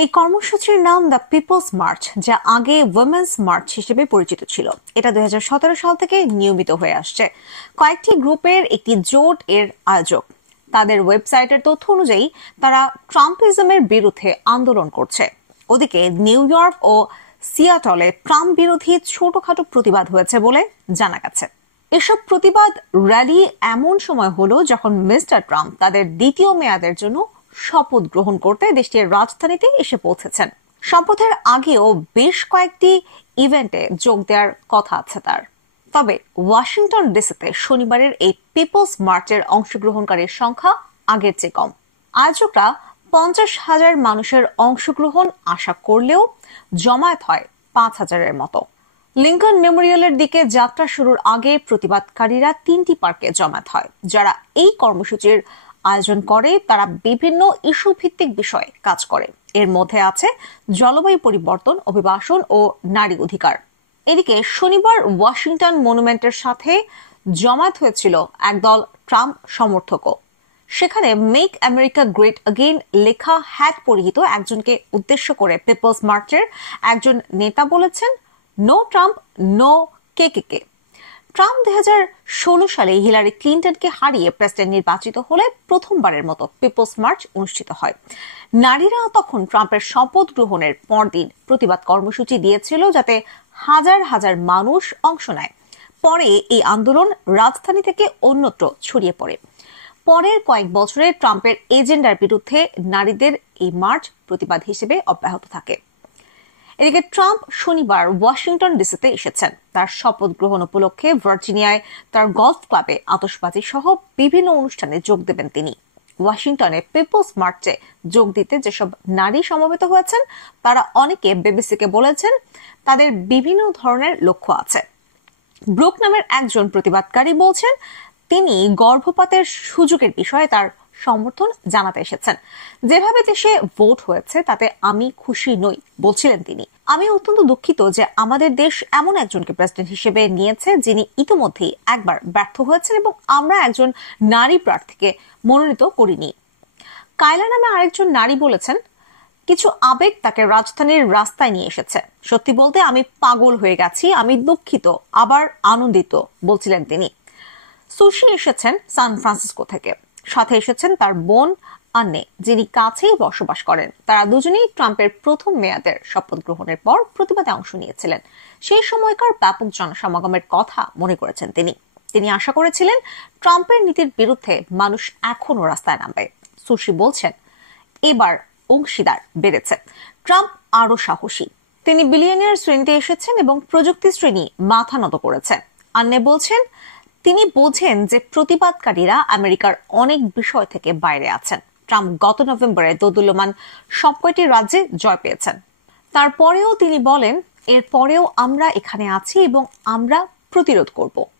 এই কর্মসূচির নাম দ্য পিপলস মার্চ, যা আগে উইমেন্স মার্চ হিসেবে পরিচিত ছিল। এটা 2017 সাল থেকে নিয়মিত হয়ে আসছে। কয়েকটি গ্রুপের একটি জোট এর আয়োজক। তাদের ওয়েবসাইটের তথ্য অনুযায়ী তারা ট্রাম্পিজমের বিরুদ্ধে আন্দোলন করছে। ওদিকে নিউ ইয়র্ক ও সিয়াটলে ট্রাম্প বিরোধী ছোটখাটো প্রতিবাদ হয়েছে বলে জানা গেছে। এসব প্রতিবাদ র্যালি এমন সময় হলো যখন মিস্টার ট্রাম্প তাদের দ্বিতীয় মেয়াদের জন্য শপথ গ্রহণ করতে দেশটির রাজধানীতে এসে পৌঁছেছেন। শপথের আগেও বেশ কয়েকটি ইভেন্টে যোগ দেওয়ার কথা আছে তার। তবে ওয়াশিংটন ডিসিতে শনিবারের এই পিপলস মার্চের অংশগ্রহণকারীর সংখ্যা আগের চেয়ে কম। আয়োজকরা 50,000 মানুষের অংশগ্রহণ আশা করলেও জমায়েত হয় 5,000-এর মতো। লিঙ্কন মেমোরিয়ালের দিকে যাত্রা শুরুর আগে প্রতিবাদকারীরা 3টি পার্কে জমায়েত হয়। যারা এই কর্মসূচির আয়োজন করে তারা বিভিন্ন ইস্যু ভিত্তিক বিষয়ে কাজ করে। এর মধ্যে আছে জলবায়ু পরিবর্তন, অভিবাসন ও নারী অধিকার। এদিকে শনিবার ওয়াশিংটন মনুমেন্টের সাথে জমায়েত হয়েছিল একদল ট্রাম্প সমর্থকও। সেখানে মেক আমেরিকা গ্রেট অ্যাগেইন লেখা হ্যাট পরিহিত একজনকে উদ্দেশ্য করে পিপলস মার্চের একজন নেতা বলেছেন, নো ট্রাম্প, নো কে। ট্রাম্প 2016 সালে হিলারি ক্লিন্টনকে হারিয়ে প্রেসিডেন্ট নির্বাচিত হলে প্রথমবারের মতো পিপলস মার্চ অনুষ্ঠিত হয়। নারীরা তখন ট্রাম্পের শপথ গ্রহণের পরদিন প্রতিবাদ কর্মসূচি দিয়েছিল যাতে হাজার হাজার মানুষ অংশ নেয়। পরে এই আন্দোলন রাজধানী থেকে অন্যত্র ছড়িয়ে পড়ে। পরের কয়েক বছরে ট্রাম্পের এজেন্ডার বিরুদ্ধে নারীদের এই মার্চ প্রতিবাদ হিসেবে অব্যাহত থাকে। এদিকে ট্রাম্প শনিবার ওয়াশিংটন ডিসিতে এসেছেন। তার শপথ গ্রহণ উপলক্ষে ভার্জিনিয়ায় তার গলফ ক্লাবে আতশবাজি সহ বিভিন্ন অনুষ্ঠানে যোগ দেবেন তিনি। ওয়াশিংটনে পিপলস মার্চে যোগ দিতে যেসব নারী সমবেত হয়েছেন তারা অনেকে বিবিসিকে বলেছেন তাদের বিভিন্ন ধরনের লক্ষ্য আছে। ব্রুক নামের একজন প্রতিবাদকারী বলছেন তিনি গর্ভপাতের সুযোগের বিষয়ে তার সমর্থন জানাতে এসেছেন। যেভাবে দেশে ভোট হয়েছে তাতে আমি খুশি নই বলছিলেন তিনি। আমি অত্যন্ত দুঃখিত যে আমাদের দেশ এমন একজনকে প্রেসিডেন্ট হিসেবে নিয়েছে যিনি ইতিমধ্যেই একবার ব্যর্থ হয়েছেন এবং আমরা একজন নারী প্রার্থীকে মনোনীত করিনি। কায়লা নামে আরেকজন নারী বলেছেন, কিছু আবেগ তাকে রাজধানীর রাস্তায় নিয়ে এসেছে। সত্যি বলতে আমি পাগল হয়ে গেছি, আমি দুঃখিত আবার আনন্দিত বলছিলেন তিনি। সুশি এসেছেন সান ফ্রান্সিসকো থেকে। সাথে এসেছেন তার বোন আন্নে, যিনি কাছেই বসবাস করেন। তারা দুজনেই ট্রাম্পের প্রথম মেয়াদের শপথ গ্রহণের পর প্রতিবাদে অংশ নিয়েছিলেন। সেই সময়কার ব্যাপক জনসমাগমের কথা মনে করেছেন তিনি আশা করেছিলেন ট্রাম্পের নীতির বিরুদ্ধে মানুষ এখনো রাস্তায় নামবে। সুশি বলছেন, এবার অংশীদার বেড়েছে, ট্রাম্প আরো সাহসী। তিনি বিলিয়নিয়ার শ্রেণীতে এসেছেন এবং প্রযুক্তি শ্রেণী মাথা নত করেছেন। আন্নে বলছেন তিনি বোঝেন যে প্রতিবাদকারীরা আমেরিকার অনেক বিষয় থেকে বাইরে আছেন। ট্রাম্প গত নভেম্বরে দোদুল্যমান সবকয়টি রাজ্যে জয় পেয়েছেন। তারপরেও তিনি বলেন, এরপরেও আমরা এখানে আছি এবং আমরা প্রতিরোধ করব।